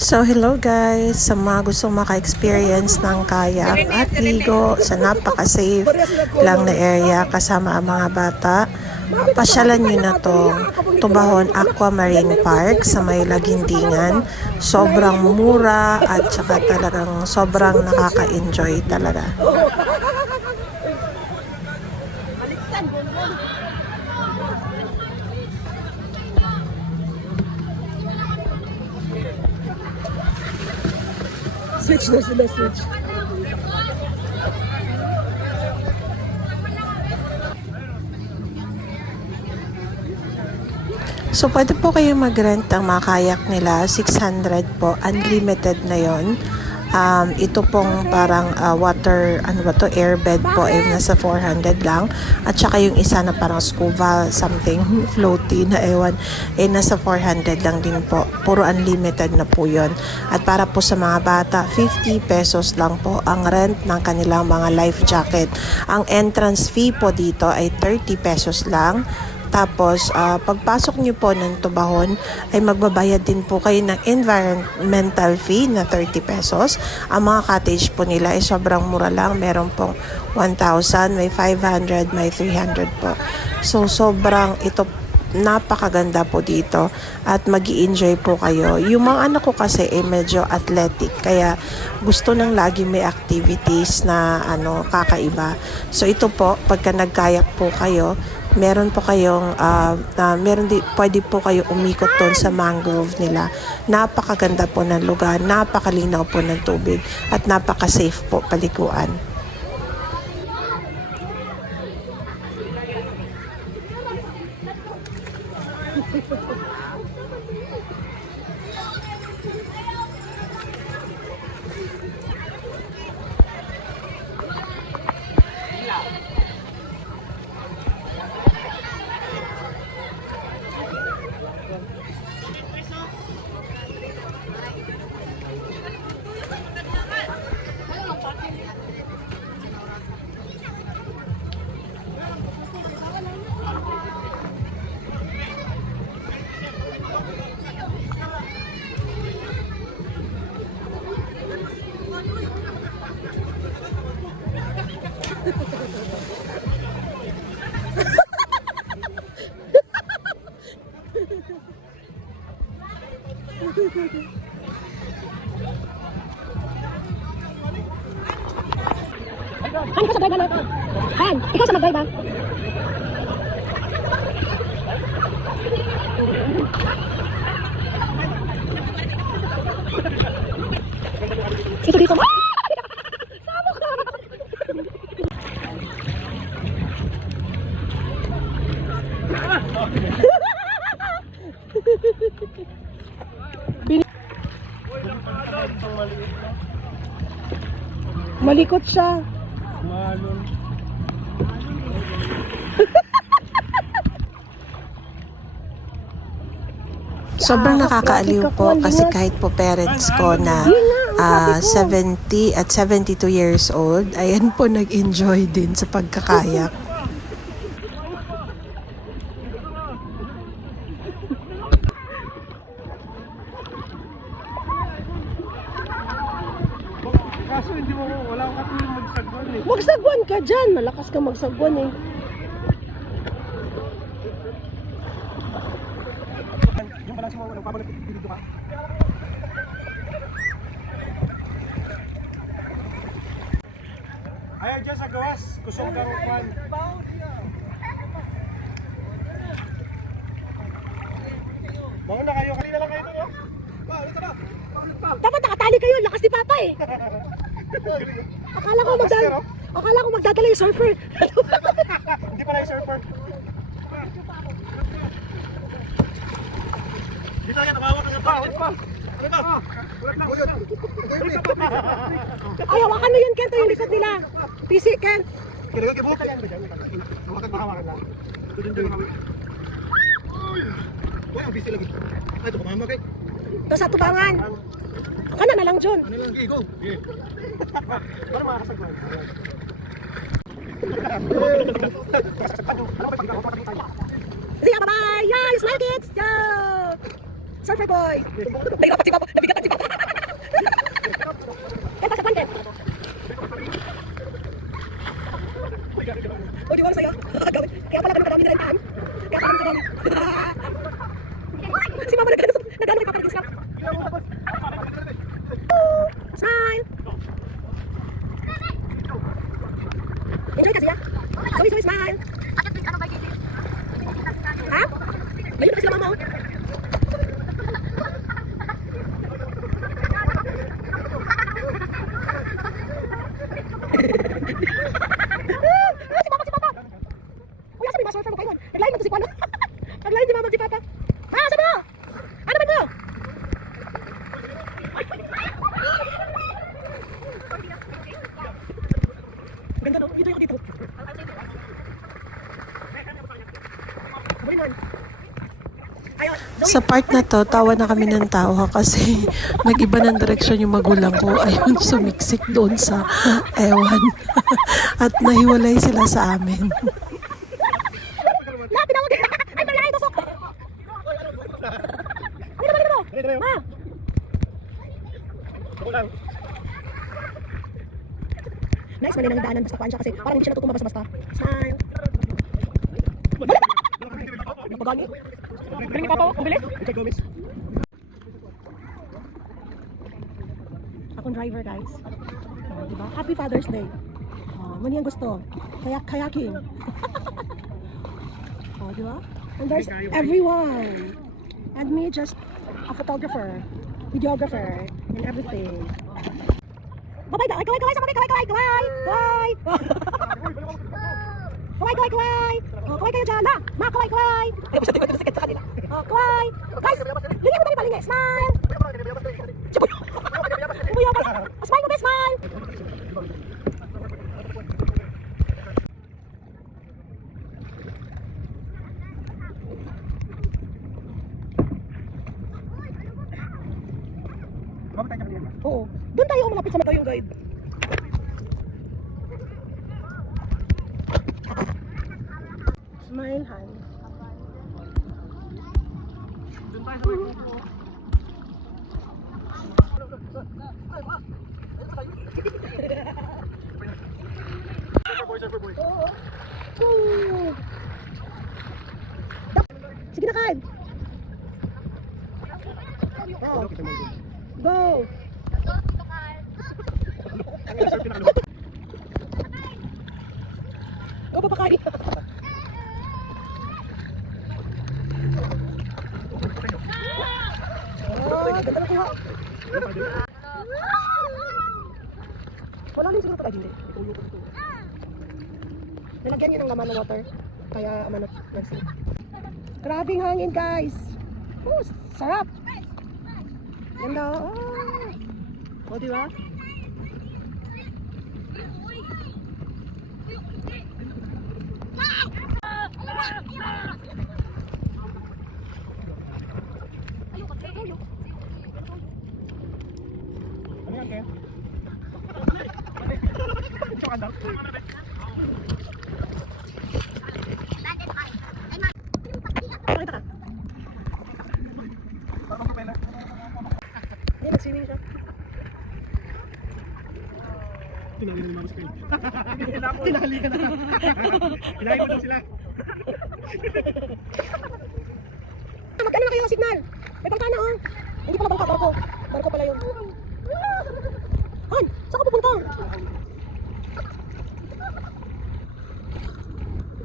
So hello guys, sa mga gustong maka-experience ng kayak at ligo sa napaka-safe lang na area kasama ang mga bata, pasyalan nyo na to Tubahon Aquamarine Park sa may Lagindingan. Sobrang mura at saka talagang sobrang nakaka-enjoy talaga. Switch na sila, switch. So, pwede po kayo mag-rent ang mga kayak nila. 600 po. Unlimited na yon. Ito pong parang water, airbed po ay nasa 400 lang. At saka yung isa na parang scuba something, floaty na ewan, ay nasa 400 lang din po. Puro unlimited na po yon. At para po sa mga bata, 50 pesos lang po ang rent ng kanilang mga life jacket. Ang entrance fee po dito ay 30 pesos lang. Tapos, pagpasok nyo po ng Tubahon, ay magbabayad din po kayo ng environmental fee na 30 pesos. Ang mga cottage po nila ay sobrang mura lang. Meron pong 1,000, may 500, may 300 po. So, sobrang ito napakaganda po dito at magi-enjoy po kayo. Yung mga anak ko kasi ay medyo athletic kaya gusto nang lagi may activities na kakaiba. So ito po, pagka nagkayak po kayo, meron po kayong pwede po kayo umikot doon sa mangrove nila. Napakaganda po ng lugar, napakalinaw po ng tubig at napaka-safe po paliguan. Han, ikaw sa drive na. Han, ikaw sa mag-drive ba? Ito dito. Sabok ka! Malikot siya. Sobrang nakakaaliw po kasi kahit po parents ko na 70 at 72 years old, ayan po nag-enjoy din sa pagkakayak. Kaso hindi mo, wala ka tuwing magsagwan eh. Magsagwan ka dyan. Malakas ka magsagwan eh. Yung balansi mo, nagpapalik dito ka. Ayaw dyan sa gawas, kusong karupan. Bangon na kayo, kanina lang kayo ito. Ulit ka ba? Dapat nakatali kayo. Lakas ni Papa eh. Akala ko magdadala yung surfer. Hindi pala yung surfer. Dito lang, tumawag ka pa. Ulit pa. Ulit pa. Ay, hawakan mo yun, Kent. Yung likod nila. PC, Kent. Kailangan kibuka yan. Hawakan lang. Uy, ang busy lagi. Ay, ito kumama kay. Ito sa tubangan. Kana na lang, John. Ano lang, go. Para makakasagwan. Sige, bye-bye! Yeah, you smile, kids! Yo! Surfer boy! Nahirapan si Papa! Nabigat si Papa! Sa part na to, tawa na kami ng tawa kasi nag-iba ng direksyon yung magulang ko. Ayun, sumiksik doon sa ewan. At nahiwalay sila sa amin. Na, tinawag. Ay, malaki tusok. Dito, Ma. Ako lang. Nice, mali nang daanan basta kuhaan siya kasi parang hindi siya natutumba basta-basta. Smile. Napagani. Galing ni Papa, ang bilis. Check Gomez. Akong driver, guys. Diba? Happy Father's Day. Mani ang gusto. Kayaking. Diba? And there's everyone. And me, just a photographer, videographer, and everything. Bye-bye, kaway, kaway, sama kaway, kaway, kaway, kaway. Kaway, kaway, kaway. Kaway kayo dyan, ma, kaway, kaway. Ay, masyado ko sikat sa kanila. Kaway. Guys, lingi mo tayo palingi. Smile. Buyabas. Smile mo, be, smile. Oo. Doon tayo umapit sa mga yung guide. Smile, Han. Woo! Sige na, Kyle. Go! Go, Papa Kyle. Ganda na kuha. Wala rin siguro pala, hindi. Nalagyan yun ng laman ng water. Kaya amanot nagsi. Grabing hangin, guys. Oh, sarap. Ganda. Oh, diba? Ano yan, Ken? Ito ka daw. Pakita ka. Parang papel. Hindi, mag-swimming siya. Tinali na yung Ken. Tinali ka na. Tinali mo daw sila. Mag-ano na kayo ng signal? May bangka na, oh. Hindi pala bangka, barko. Barko pala yun. Han, saan ka pupunta?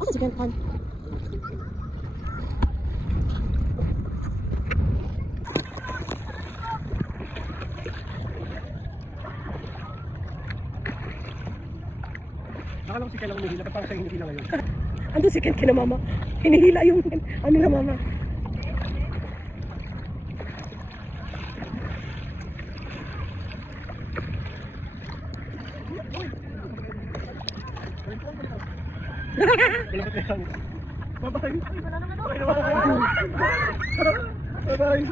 Asa si Ken, Han? Nakala ko si Ken lang umihila. Ba't parang siya hinihila ngayon? Ando si Ken kina mama. Hinihila yung ano nila mama. Wala ka tayo. Bye-bye.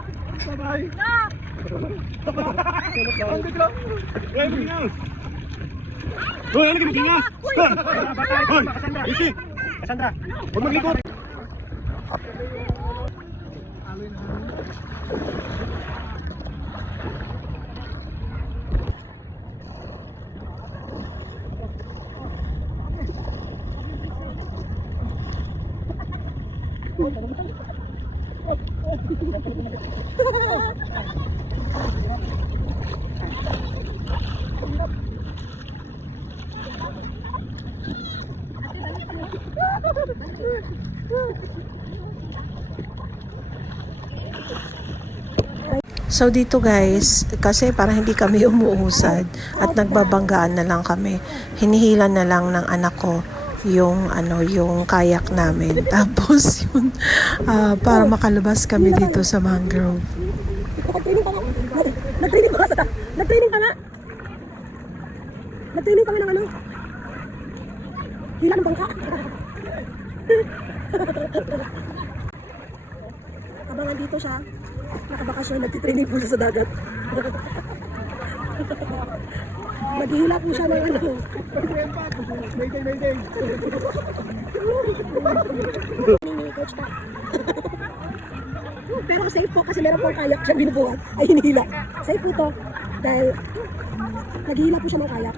Bye-bye. Bye-bye. Ang bigla. Uy, Pilipinas! Uy, ano ka Pilipinas? Uy, easy! Cassandra, huwag maglikot! So dito guys, kasi parang hindi kami umuusad at nagbabanggaan na lang kami. Hinihila na lang ng anak ko yung yung kayak namin. Tapos yun para makalabas kami dito sa mangrove. Nag-training pa nga. Nag-training pa nga. Nag-training kami ng ano. Hila ng bangka. Abangan dito siya. dito sa dagat. Naghihila po siya ng ano. Mayday. Mini coach pa. Pero safe po kasi meron pong kayak siya binubuhat. Ay, hinihila. Safe po to. Dahil naghihila po siya ng kayak.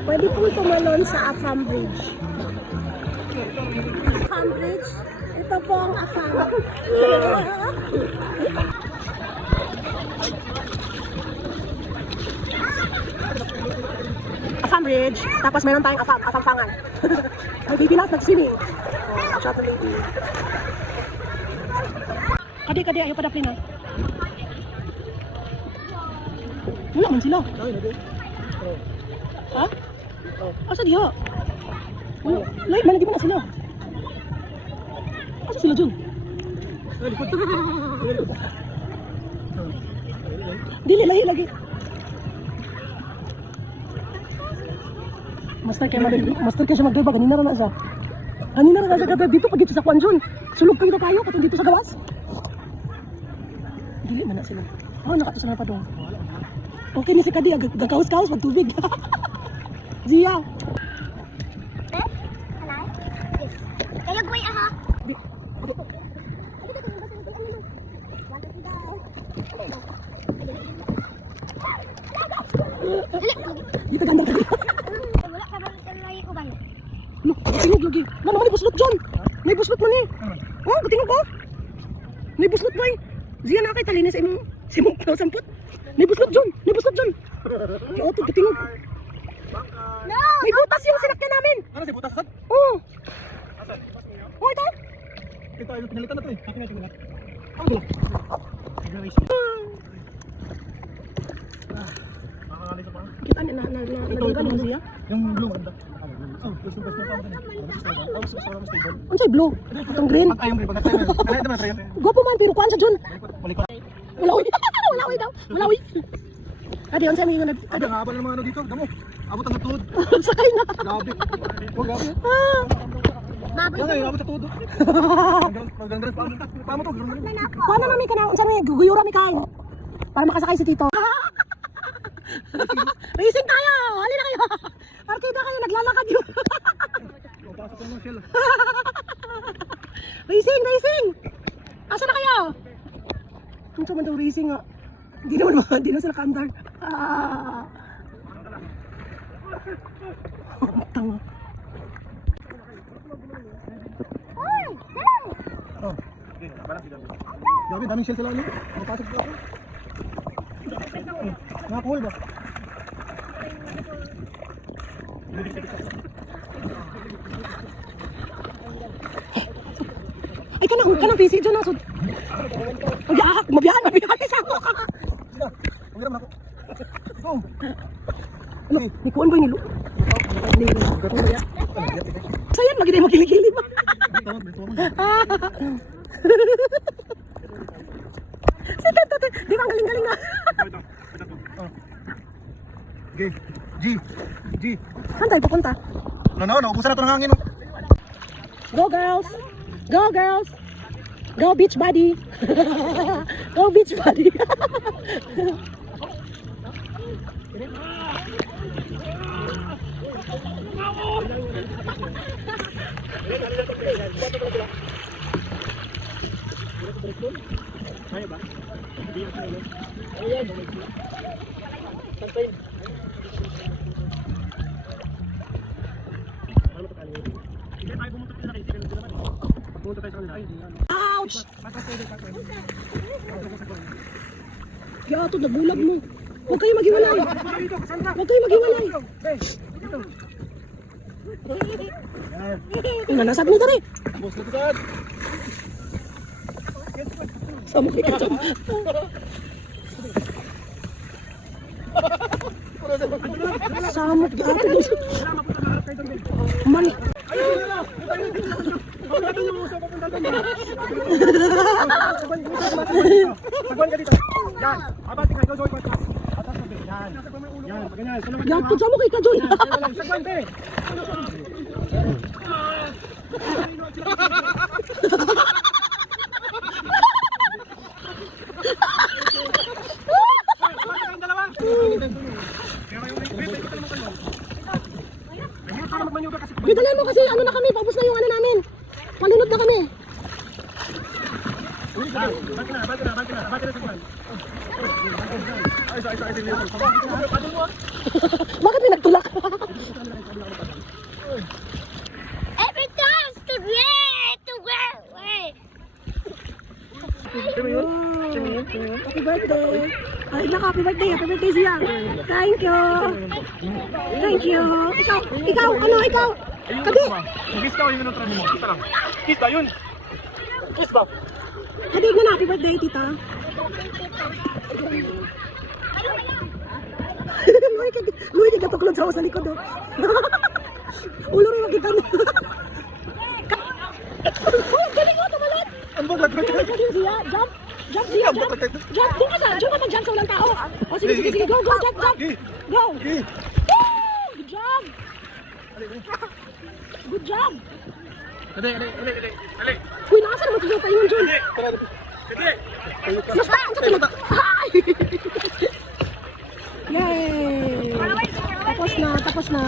Pwede pong tumalon sa Afam Bridge. Afam Bridge, ito po ang Afam. Afam Bridge, tapos meron tayong Afamfangan. May baby lang nag-swimming. Oh, shot the lady. Kadi, ayaw pa daplin ha. Wala man sila. Ha? Asa diha? Lain man lagi mana sila? Asa sila dyan? Dili lahi lagi. Master kaya siya mag-drive. Kanina na siya. Kanina na siya kadrive dito pag ito sa Kwanjon. Sulog kayo na tayo katong dito sa gawas. Dili man na sila. Oh, nakato sa pa doon. Okay ni si Kadi, gagawas-gawas pag tubig. Zia. Kayo buhay aha. Dito ganda ka. Wala ka ba sa lahi ko ba? Lo, tingog lagi. Ano naman may buslot dyan? May buslot man eh. Oh, tingog ko. May buslot man. Zia na kay talinis sa imong sampot. May buslot dyan. Oo, tingog. No! May butas yung sinakyan namin. Ano si butas? Oo. Asan? Oh, ito. Ito ay pinalitan na to eh. Akin na ito. Ang gula. Makakali ka pa. Kita na nalagyan mo siya. Yung blue maganda. Oh, gusto na pa ako din. Mas stable. Unsay blue? Itong green. Ay, yung green. Pagkatay mo. Ano ito man, Trey? Gwapo man, pero kuhaan siya dyan. Balik ko. Walawi. Walawi daw. Walawi. Adi, unsay may nag... Ada nga ba ng mga ano dito? Damo. Abot ang tuhod. Sakay na. Grabe. Oh, grabe. Baboy Yan ay, abot ang tuhod. Magandang paano to? Paano namin ka na? Unsay may guguyura mi kain. Para makasakay si Tito. Racing tayo! Hali na kayo! Partida kayo, naglalakad yun. Pasok ko ng shell. Racing! Asa na kayo? Ano man daw racing nga? Hindi naman sila kandar. Tanga. Oh. Grabe, daming shell sila ano? Makapasok sila ako. Nakakuhol ba? Ay, kanang busy dyan na. Mabiyahan sa ako. Umiram na ako. Go! Ano? May kuwan ba yung nilo? Sayan, magiging magkilig-kilig ba? Di ba ang galing-galing na? G. Saan tayo pupunta? Naubusan na ito ng hangin. Go girls! Go beach buddy! Go beach buddy! Kaya ba? Ouch! Kaya ito, nabulag mo. Huwag kayo maghiwalay. Nanasag mo tari. Sama ka dyan. Samot ka ato doon. Mani. Sagwan ka dito. Yan. Abante ka. Go. ganyan. Sulungan Yan, kung saan mo kay Kajoy. Sa kwente. Bidalan mo kasi ano na kami, paubos na yung ano namin. Malunod na kami. Bakit may nagtulak? Every time to where? Happy birthday. Ay, naka, happy birthday siya. Thank you. Thank you. Ikaw, ano, ikaw? Kadi, Kiss ka o yung minutran mo? Kiss lang. Kiss ba yun? Kiss ba? kadi na na, happy birthday, tita. Luwi ka tuklod sa likod, oh. Ulo rin magitan. Oh, galing mo, tumalot. Ano ba gagawin? Galing siya, jump. Jump siya, jump. Jump, doon ka sa, doon ka mag-jump sa walang tao. O, sige, go, jump. Go. Woo! Good job. Good job. Dali. Uy, nakasa naman tuloy tayo yun, John. Basta, ang sakit. Ay! Yay! Tapos na.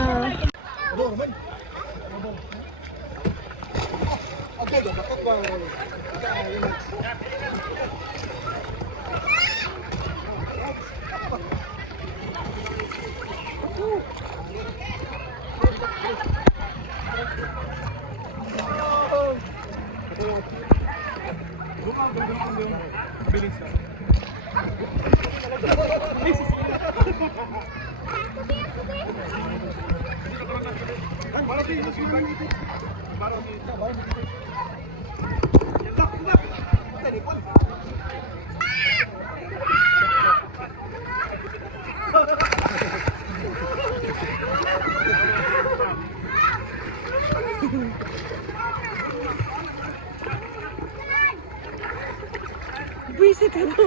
Visit mo.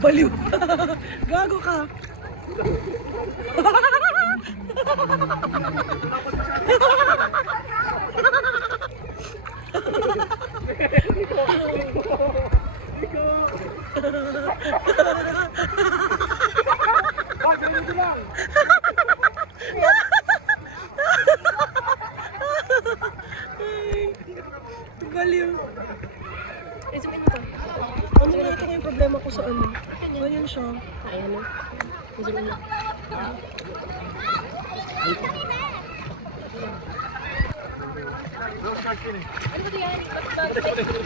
Baliw ka. Gago ka. Baliw. Isipin mo to. Ano na ito yung problema ko sa ano? Ganyan siya. Ayan o. Isipin mo.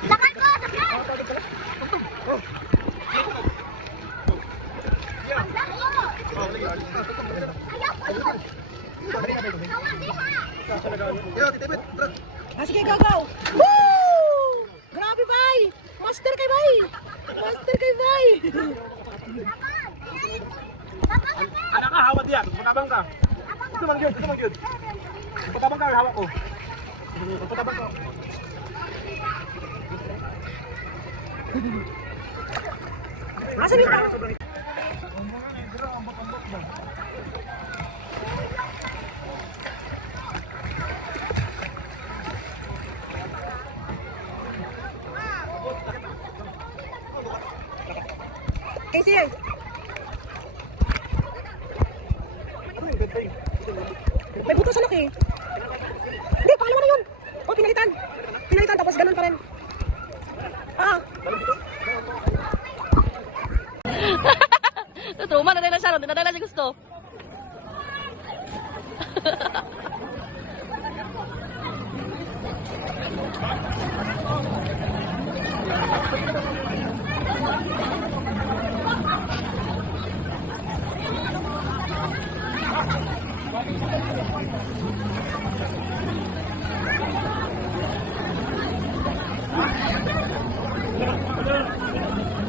Sakal ko! Sakal! Sige, go! Woo! Grabe, bay! Master kay bay! Master kay bay! Anak ka, hawat yan. Patabang ka. Gusto mang yun. Patabang ka, hawak ko. Patabang ka. Asan yung tao? Casey! May buto sa laki. Hindi, pangalawa na yun. O, pinalitan. Pinalitan, tapos ganun pa rin. Ah. Trauma na rin na siya, hindi na siya gusto.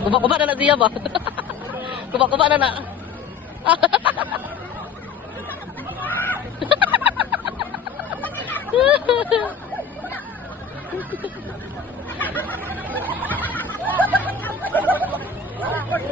Kuba-kuba na na siya ba? Kuba-kuba na na. Ay,